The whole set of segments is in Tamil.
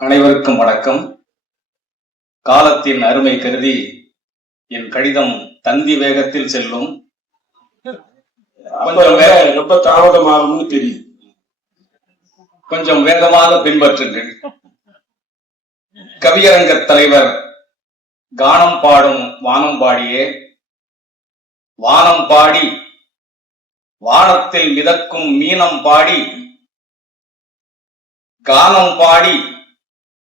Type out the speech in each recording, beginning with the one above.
அனைவருக்கும் வணக்கம். காலத்தின் அருமை கருதி என் கடிதம் தந்தி வேகத்தில் செல்லும். ரொம்ப தாமதமாகும்னு தெரியும். கொஞ்சம் வேகமாக பின்பற்றுங்கள். கவியரங்க தலைவர் கானம் பாடும் வானம் பாடியே, வானம் பாடி வானத்தில் மிதக்கும் மீனம் பாடி, கானம் பாடி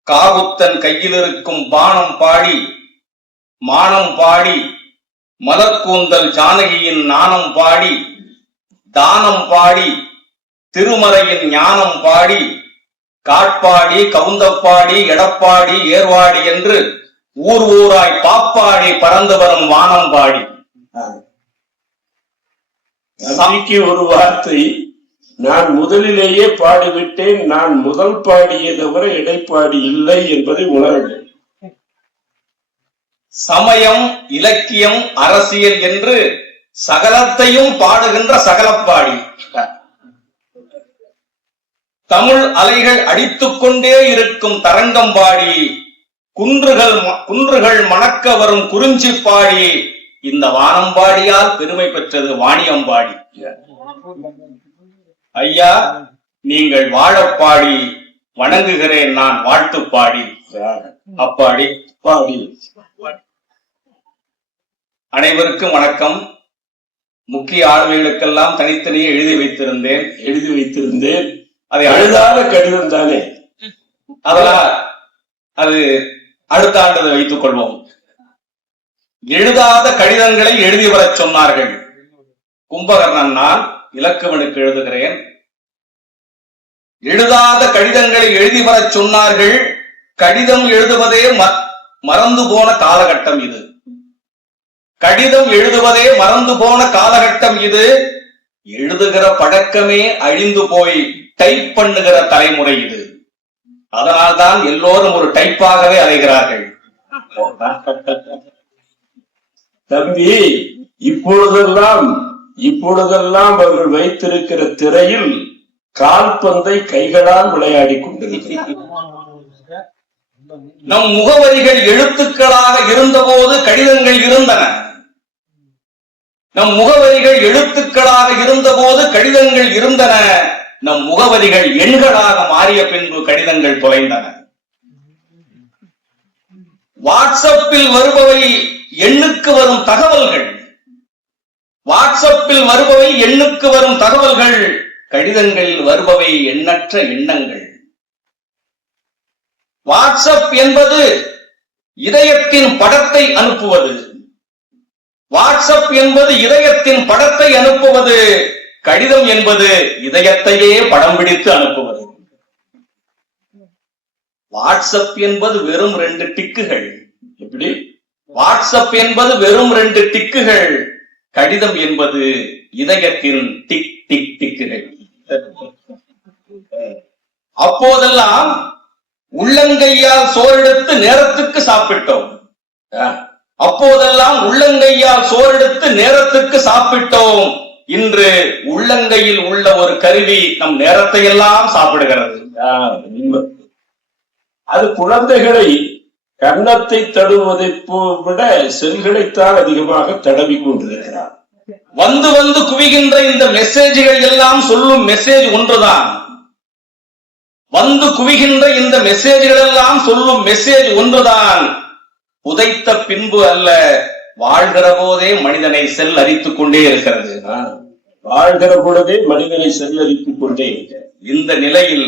காகுத்தன் கையில் இருக்கும் பானம் பாடி, மானம் பாடி மலர்கூந்தல் ஜானகியின் நாணம் பாடி, தானம் பாடி திருமறையின் ஞானம் பாடி, காட்பாடி கவுந்தப்பாடி எடப்பாடி ஏர்வாடி என்று ஊர் ஊராய் பாப்பாடி பறந்து வரும் வானம் பாடி. ஒரு வார்த்தை, நான் முதலிலேயே பாடிவிட்டேன், நான் முதல் பாடியே தவிர இடைப்பாடி இல்லை என்பதை உணரவில்லை. சமயம் இலக்கியம் அரசியல் என்று சகலத்தையும் பாடுகின்ற சகலப்பாடி. தமிழ் அலைகள் அடித்துக் கொண்டே இருக்கும் தரங்கம்பாடி, குன்றுகள் மணக்க வரும் குறிஞ்சி பாடி, இந்த வானம்பாடியால் பெருமை பெற்றது வாணியம்பாடி. ஐயா, நீங்கள் வாழப்பாடி வணங்குகிறேன் நான் வாழ்த்து பாடி. அப்பாடி பாடி. அனைவருக்கும் வணக்கம். முக்கிய ஆளுமைகளுக்கெல்லாம் தனித்தனியே எழுதி வைத்திருந்தேன். அதை அழுதாத கடிதம் தானே, அதெல்லாம் அது அடுத்த ஆண்டு வைத்துக் கொள்வோம். எழுதாத கடிதங்களை எழுதி வரச் சொன்னார்கள். கும்பகர்ணன் நான் இலக்குவனுக்கு எழுதுகிறேன். எழுதாத கடிதங்களை எழுதி வரச் சொன்னார்கள். கடிதம் எழுதுவதே மறந்து போன காலகட்டம் இது. கடிதம் எழுதுவதே மறந்து போன காலகட்டம் இது. எழுதுகிற பழக்கமே அழிந்து போய் டைப் பண்ணுகிற தலைமுறை இது. அதனால்தான் எல்லோரும் ஒரு டைப்பாகவே அலைகிறார்கள். தம்பி, இப்பொழுதெல்லாம் அவர்கள் வைத்திருக்கிற திரையில் கால்பந்தை கைகளால் விளையாடி கொண்டிருக்கிறார். நம் முகவரிகள் எழுத்துக்களாக இருந்தபோது கடிதங்கள் இருந்தன. நம் முகவரிகள் எழுத்துக்களாக இருந்தபோது கடிதங்கள் இருந்தன. நம் முகவரிகள் எண்களாக மாறிய பின்பு கடிதங்கள் தொலைந்தன. வாட்ஸ்அப்பில் வருபவை எண்ணுக்கு வரும் தகவல்கள். வாட்ஸ்அப்பில் வருபவை எண்ணுக்கு வரும் தகவல்கள். கடிதங்களில் வருபவை எண்ணற்ற எண்ணங்கள். வாட்ஸ்அப் என்பது இதயத்தின் படத்தை அனுப்புவது. வாட்ஸ்அப் என்பது இதயத்தின் படத்தை அனுப்புவது. கடிதம் என்பது இதயத்தையே படம் பிடித்து அனுப்புவது. வாட்ஸ்அப் என்பது வெறும் 2 டிக்குகள். எப்படி? வாட்ஸ்அப் என்பது வெறும் 2 டிக்குகள். கடிதம் என்பது இதயத்தின் டிக் டிக் டிக்குகள். அப்போதெல்லாம் உள்ளங்கையால் சோறெடுத்து நேரத்துக்கு சாப்பிட்டோம். அப்போதெல்லாம் உள்ளங்கையால் சோறெடுத்து நேரத்துக்கு சாப்பிட்டோம். இன்று உள்ளங்கையில் உள்ள ஒரு கருவி நம் நேரத்தை எல்லாம் சாப்பிடுகிறது. அது குழந்தைகளை கன்னத்தை தடுவதை விட செல்களைத்தான் அதிகமாக தடவி கொண்டிருக்கிறார். வந்து வந்து குவிகின்ற இந்த மெசேஜ்கள் எல்லாம் சொல்லும் மெசேஜ் ஒன்றுதான். வந்து குவிகின்ற இந்த மெசேஜ்கள் எல்லாம் சொல்லும் மெசேஜ் ஒன்றுதான். புதைத்த பின்பு அல்ல, வாழ்கிற போதே மனிதனை செல் அரித்துக் கொண்டே இருக்கிறது. வாழ்கிற பொழுதே மனிதனை செல் அரித்துக் கொண்டே இருக்கிறது. இந்த நிலையில்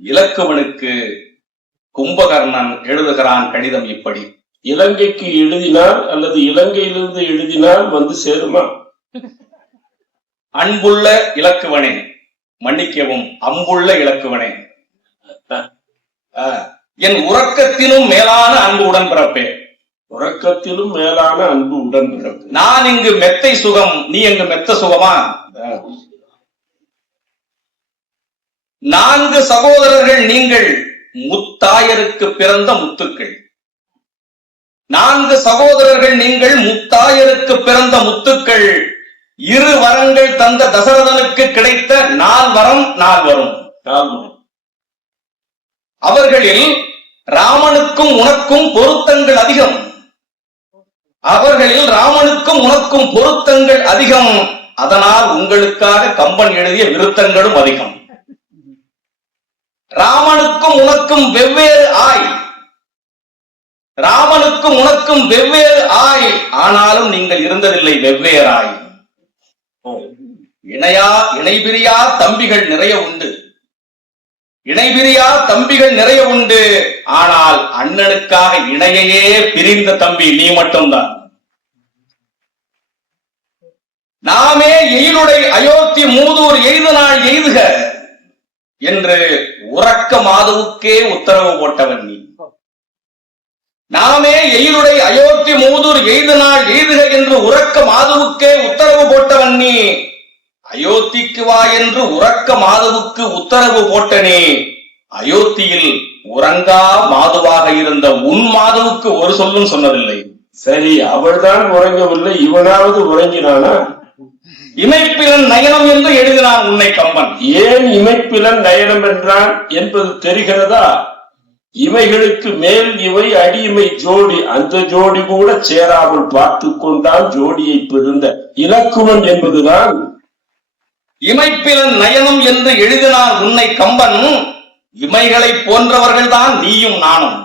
இலக்குவனுக்கு கும்பகர்ணன் எழுதுகிறான் கடிதம் இப்படி. இலங்கைக்கு எழுதினால் அல்லது இலங்கையிலிருந்து எழுதினால் வந்து சேருமா? அன்புள்ள இலக்குவனே, மன்னிக்கவும் அம்புள்ள இலக்குவனே, என் உறக்கத்திலும் மேலான அன்பு உடன்பிறப்பே. உறக்கத்திலும் மேலான அன்பு உடன்பிறப்பு. நான் இங்கு மெத்தை சுகம், நீ எங்கு மெத்த சுகமா? 4 சகோதரர்கள் நீங்கள், முத்தாயருக்கு பிறந்த முத்துக்கள். 4 சகோதரர்கள் நீங்கள், முத்தாயருக்கு பிறந்த முத்துக்கள். 2 வரங்கள் தந்த தசரதனுக்கு கிடைத்த 4 வரம் 4 வரும். அவர்களில் ராமனுக்கும் உனக்கும் பொருத்தங்கள் அதிகம். அவர்களில் ராமனுக்கும் உனக்கும் பொருத்தங்கள் அதிகம். அதனால் உங்களுக்காக கம்பன் எழுதிய விருத்தங்களும் அதிகம். ராமனுக்கும் உனக்கும் வெவ்வேறு ஆய், ராமனுக்கும் உனக்கும் வெவ்வேறு ஆய், ஆனாலும் நீங்கள் இருந்ததில்லை வெவ்வேறாய். இணைபிரியா தம்பிகள் நிறைய உண்டு, இணைபிரியா தம்பிகள் நிறைய உண்டு. ஆனால் அண்ணனுக்காக இணையையே பிரிந்த தம்பி நீ மட்டும்தான். நாமே எயிலுடை அயோத்தி மூதூர் எய்து நாள் எய்துக என்று உறக்க மாதுவுக்கே உத்தரவு போட்டவன் நீ. நாமே எயிலுடை அயோத்தி மூதூர் எய்து நாள் எய்துக என்று உறக்க மாதுவுக்கே உத்தரவு போட்டவன் நீ. அயோத்திக்கு வா என்று உறக்க மாதுவுக்கு உத்தரவு போட்டனே. அயோத்தியில் உறங்கா மாதுவாக இருந்த உன் மாதுவுக்கு ஒரு சொல்லும் சொன்னதில்லை. சரி, அவள்தான் உறங்கவில்லை, இவனாவது உறங்கினானா? இமைப்பிலன் நயனம் என்று எழுதினான் உன்னை கம்பன். ஏன் இமைப்பிலன் நயனம் என்றான் என்பது தெரிகிறதா? இவைகளுக்கு மேல் இவை அடிமை ஜோடி, அந்த ஜோடி கூட சேராமல் பார்த்து கொண்டால் ஜோடியை பிரிந்த இலக்குவன் என்பதுதான். இமைப்பிலன் நயனம் என்று எழுதினான் உன்னை கம்பன். இமைகளை போன்றவர்கள் தான் நீயும் நானும்.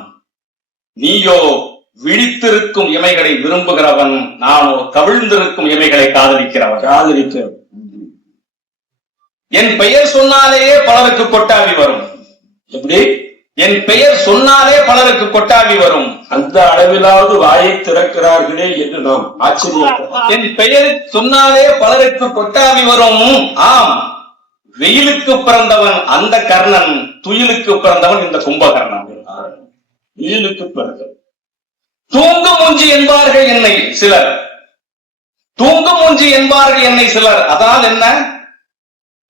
நீயோ விழித்திருக்கும் இமைகளை விரும்புகிறவன், நானோ கவிழ்ந்திருக்கும் இமைகளை காதலிக்கிறவன். என் பெயர் சொன்னாலேயே பலருக்கு கொட்டாவி வரும். எப்படி? என் பெயர் சொன்னாலே பலருக்கு கொட்டாவி வரும். அந்த அளவிலாவது வாயை திறக்கிறார்களே என்று நாம் ஆச்சரியப்பட்டோம். என் பெயர் சொன்னாலே பலருக்கு கொட்டாவி வரும். ஆம், வெயிலுக்கு பிறந்தவன் அந்த கர்ணன், துயிலுக்கு பிறந்தவன் இந்த கும்பகர்ணன். வெயிலுக்கு பிறந்தவன் தூங்கு மூஞ்சி என்பார்கள் என்னை சிலர், தூங்கு மூஞ்சி என்பார்கள் என்னை சிலர். அதனால் என்ன?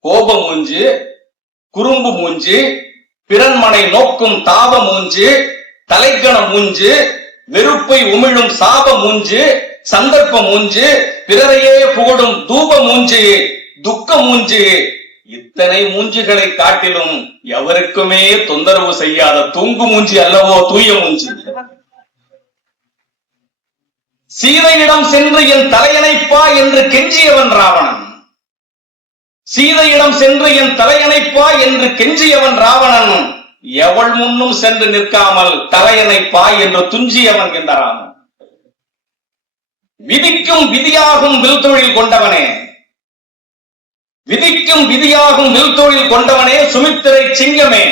கோப மூஞ்சு, குறும்பு மூஞ்சு, பிறன்மனை நோக்கும் தாப மூஞ்சு, தலைக்கண மூஞ்சு, வெறுப்பை உமிழும் சாப மூஞ்சு, சந்தர்ப்ப மூஞ்சு, பிறரையே புகழும் தூப மூஞ்சு, துக்க மூஞ்சு. இத்தனை மூஞ்சுகளை காட்டிலும் எவருக்குமே தொந்தரவு செய்யாத தூங்கு மூஞ்சி அல்லவோ தூய மூஞ்சி. சீதையிடம் சென்று என் தலையணைப்பா என்று கெஞ்சியவன் ராவணன். சீதையிடம் சென்று என் தலையணைப்பா என்று கெஞ்சியவன் ராவணன். எவள் முன்னும் சென்று நிற்காமல் தலையணைப்பா என்று துஞ்சியவன் இந்த ராமன். விதிக்கும் விதியாகும் வில் தொழில் கொண்டவனே, விதிக்கும் விதியாகும் வில் தொழில் கொண்டவனே, சுமித்திரை சிங்கமே,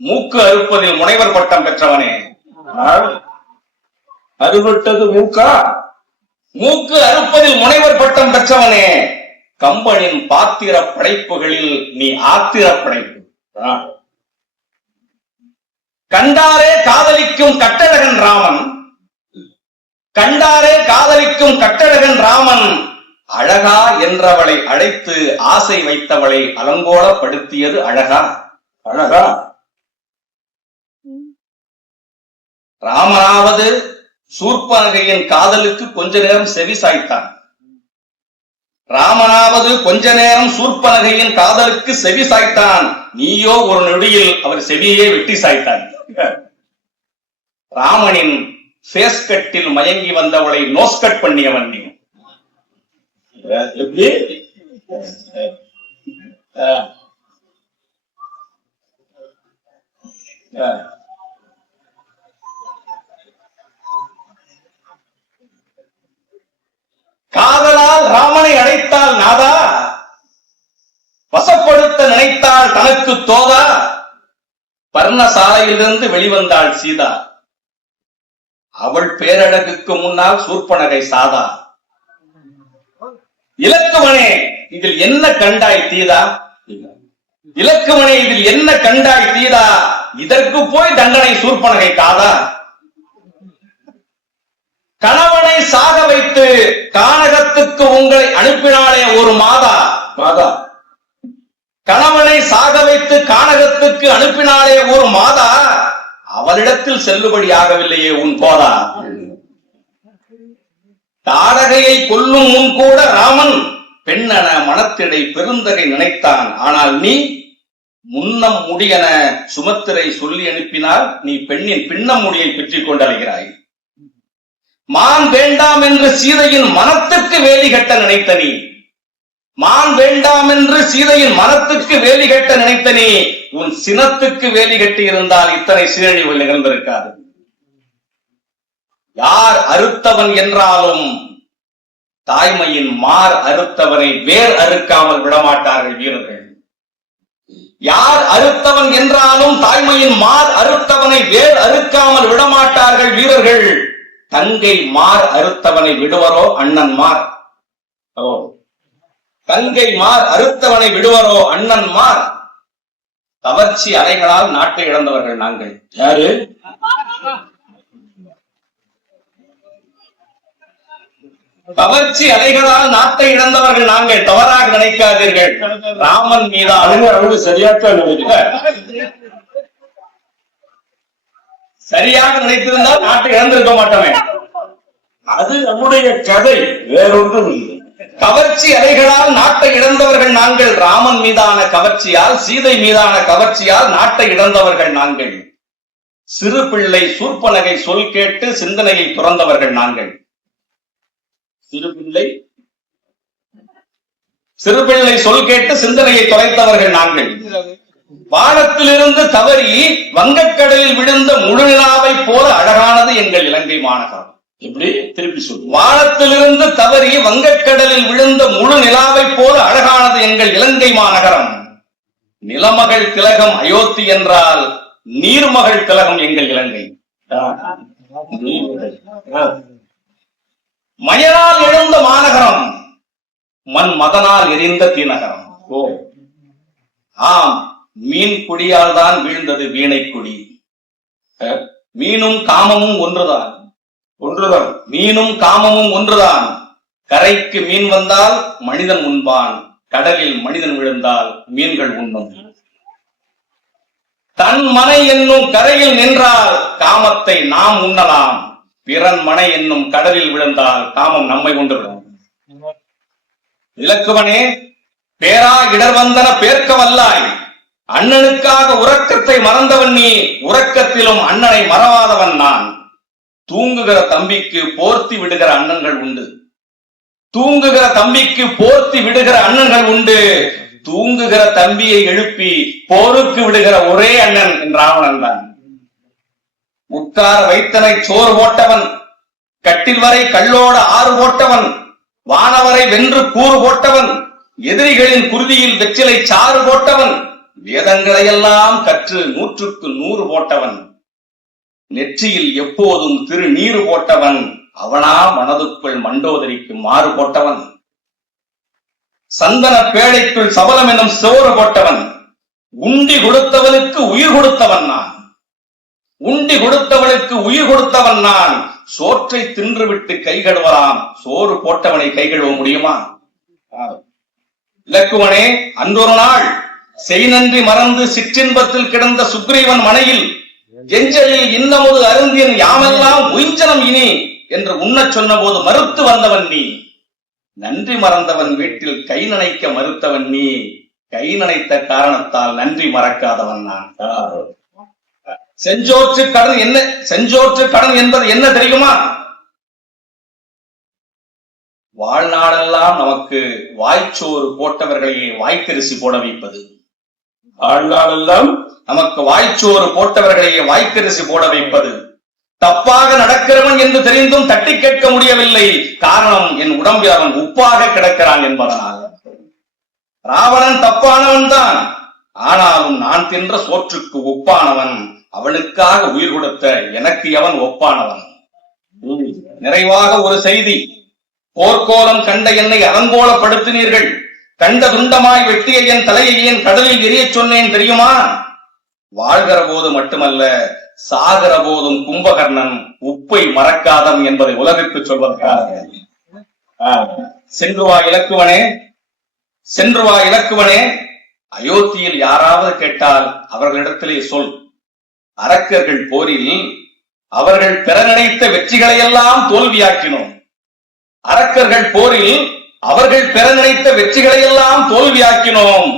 மூக்கு அறுப்பதில் முனைவர் பட்டம் பெற்றவனே. அறுபட்டது மூக்கா? மூக்கு அறுப்பதில் முனைவர் பட்டம் பெற்றவனே. கம்பனின் பாத்திர படைப்புகளில் நீ ஆத்திர படைப்பு. கண்டாரே காதலிக்கும் கட்டழகன் ராமன், கண்டாரே காதலிக்கும் கட்டழகன் ராமன். அழகா என்றவளை அழைத்து ஆசை வைத்தவளை அலங்கோலப்படுத்தியது அழகா? அழகா? ராமனாவது சூர்பனகையின் காதலுக்கு கொஞ்ச நேரம் செவி சாய்த்தான். ராமனாவது கொஞ்ச நேரம் சூர்பனகையின் காதலுக்கு செவி சாய்த்தான். நீயோ ஒரு நொடியில் அவர் செவியே வெட்டி சாய்த்தான். ராமனின் ஃபேஸ் கட்டில் மயங்கி வந்தவளை நோஸ் கட் பண்ணியவன் நீ. எப்படி? காதலால் ராமனை அடைத்தால் நாதா, வசப்படுத்த நினைத்தால் தனக்கு தோதா. பர்ணசாலையிலிருந்து வெளிவந்தாள் சீதா, அவள் பேரழகுக்கு முன்னால் சூர்பனகை சாதா. இலக்குவனே இதில் என்ன கண்டாய் தீதா? இலக்குவனே இதில் என்ன கண்டாய் தீதா? இதற்கு போய் தண்டனை சூர்பனகை காதா? கணவனை சாக வைத்து கானகத்துக்கு உங்களை அனுப்பினாலே ஒரு மாதா. மாதா கணவனை சாக வைத்து கானகத்துக்கு அனுப்பினாலே ஒரு மாதா. அவளிடத்தில் செல்லுபடியாகவில்லையே உன் போதா. தாடகையை கொல்லும் முன் கூட ராமன் பெண்ணென மனத்திடை பெருந்தகை நினைத்தான். ஆனால் நீ முன்னம் முடியென சுமத்திரை சொல்லி அனுப்பினால் நீ பெண்ணின் பின்னம் முடியை பெற்றுக் கொண்டு அலைகிறாய். மான் வேண்டாம் என்று சீதையின் மனத்துக்கு வேலி கட்ட நினைத்த நீ, மான் வேண்டாம் என்று சீதையின் மனத்துக்கு வேலி கட்ட நினைத்த நீ உன் சினத்துக்கு வேலி கட்டி இருந்தால் இத்தனை சீரழிவு நிகழ்ந்திருக்காது. யார் அறுத்தவன் என்றாலும் தாய்மையின் மார் அறுத்தவனை வேர் அறுக்காமல் விடமாட்டார்கள் வீரர்கள். யார் அறுத்தவன் என்றாலும் தாய்மையின் மார் அறுத்தவனை வேர் அறுக்காமல் விடமாட்டார்கள் வீரர்கள். தங்கை மார் அறுத்தவனை விடுவரோ அண்ணன் மார், தங்கை மார் அறுத்தவனை விடுவரோ அண்ணன் மார். கவர்ச்சி அலைகளால் நாட்டை இழந்தவர்கள் நாங்கள். யாரு? கவர்ச்சி அலைகளால் நாட்டை இழந்தவர்கள் நாங்கள். தவறாக நினைக்காதீர்கள். ராமன் மீதான சரியாத்தான் நினைக்கிறேன். சரியாக நினைத்திருந்தால் நாட்டை இழந்திருக்க மாட்டோமே. அது நம்முடைய கதை, வேறொன்றும் இல்லை. கவர்ச்சி அலைகளால் நாட்டை இழந்தவர்கள் நாங்கள். ராமன் மீதான கவர்ச்சியால், சீதை மீதான கவர்ச்சியால் நாட்டை இழந்தவர்கள் நாங்கள். சிறு பிள்ளை சூர்ப்பனகை சொல் கேட்டு சிந்தனையை துறந்தவர்கள் நாங்கள். சிறுபிள்ளை சொல் கேட்டு சிந்தனையை தொலைத்தவர்கள் நாங்கள். வானத்திலிருந்து தவறி வங்கக்கடலில் விழுந்த முழு நிலாவை போல அழகானது எங்கள் இலங்கை மாநகரம். எப்படி திருப்பி சொல்லு. வானத்திலிருந்து தவறி வங்கக்கடலில் விழுந்த முழு நிலாவை போல அழகானது எங்கள் இலங்கை மாநகரம். நிலமகள் திலகம் அயோத்தி என்றால் நீர்மகள் திலகம் எங்கள் இலங்கை. மயனால் எழுந்த மாநகரம், மண் மதனால் எரிந்த தீநகரம். ஆம், மீன் குடியால் தான் வீழ்ந்தது வீணை குடி. மீனும் காமமும் ஒன்றுதான், மீனும் காமமும் ஒன்றுதான். கரைக்கு மீன் வந்தால் மனிதன் உண்பான், கடலில் மனிதன் விழுந்தால் மீன்கள் உண்ணும். தன் மனை என்னும் கரையில் நின்றால் காமத்தை நாம் உண்ணலாம், பிறன் மனை என்னும் கடலில் விழுந்தால் காமம் நம்மை கொண்டுவிடும். இலக்குவனே, பேரா இடர் வந்தன பேர்க்க வல்லாய். அண்ணனுக்காக உறக்கத்தை மறந்தவன் நீ, உறக்கத்திலும் அண்ணனை மறவாதவன் நான். தூங்குகிற தம்பிக்கு போர்த்தி விடுகிற அண்ணன்கள் உண்டு, தூங்குகிற தம்பிக்கு போர்த்தி விடுகிற அண்ணன்கள் உண்டு. தூங்குகிற தம்பியை எழுப்பி போருக்கு விடுகிற ஒரே அண்ணன் என் ராவணன் தான். உட்கார வைத்தனை சோறு போட்டவன், கட்டில் வரை கல்லோட ஆறு போட்டவன், வானவரை வென்று கூறு போட்டவன், எதிரிகளின் குருதியில் வெற்றிலை சாறு போட்டவன், வேதங்களை எல்லாம் கற்று 100க்கு 100 போட்டவன், நெற்றியில் எப்போதும் திருநீறு போட்டவன், அவனா மனதுக்குள் மண்டோதரிக்கு மாறு போட்டவன், சந்தன பேழைக்குள் சபலம் எனும் சோறு போட்டவன், உண்டி கொடுத்தவனுக்கு உயிர் கொடுத்தவன் நான், உண்டி கொடுத்தவனுக்கு உயிர் கொடுத்தவன் நான். சோற்றை தின்றுவிட்டு கை கழுவலாம், சோறு போட்டவனை கை கழுவ முடியுமா? இலக்குவனே, அன்றொரு நாள் செய் நன்றி மறந்து சிற்றின்பத்தில் கிடந்த சுக்ரீவன் மனையில் எஞ்சலில் இன்னமுது அருந்தியன் யாமெல்லாம் உயிஞ்சனம் இனி என்று உண்ணச் சொன்ன போது மறுத்து வந்தவன் நீ. நன்றி மறந்தவன் வீட்டில் கை நனைக்க மறுத்தவன் நீ. கை நனைத்த காரணத்தால் நன்றி மறக்காதவன் நான். செஞ்சோற்று கடன் என்ன, செஞ்சோற்று கடன் என்பது என்ன தெரியுமா? வாழ்நாளெல்லாம் நமக்கு வாய்ச்சோறு போட்டவர்களையே வாய்க்கரிசி போட வைப்பது. வாழ்நாளெல்லாம் நமக்கு வாய்ச்சோறு போட்டவர்களையே வாய்க்கரிசி போட வைப்பது. தப்பாக நடக்கிறவன் என்று தெரிந்தும் தட்டி கேட்க முடியவில்லை. காரணம், என் உடம்பில் அவன் உப்பாக கிடக்கிறான் என்பதனால். ராவணன் தப்பானவன் தான், ஆனாலும் நான் தின்ற சோற்றுக்கு ஒப்பானவன். அவனுக்காக உயிர் கொடுத்த எனக்கு எவன் ஒப்பானவன்? நிறைவாக ஒரு செய்தி. போர்க்கோலம் கண்ட என்னை அலங்கோலப்படுத்தினீர்கள். கண்ட துண்டமாய் வெட்டிய என் தலையை ஏன் கடலில் எரிய சொன்னேன் தெரியுமா? வாழ்கிற போது மட்டுமல்ல, சாகிற போதும் கும்பகர்ணன் உப்பை மறக்காதம் என்பதை உலகிற்கு சொல்வதற்காக. சென்று வா இலக்குவனே, சென்று வா இலக்குவனே. அயோத்தியில் யாராவது கேட்டால் அவர்களிடத்திலே சொல், அரக்கர்கள் போரில் அவர்கள் பெற நினைத்த வெற்றிகளை எல்லாம் தோல்வியாக்கினோம். அரக்கர்கள் போரில் அவர்கள் பெற நினைத்த வெற்றிகளை எல்லாம் தோல்வியாக்கினோம்.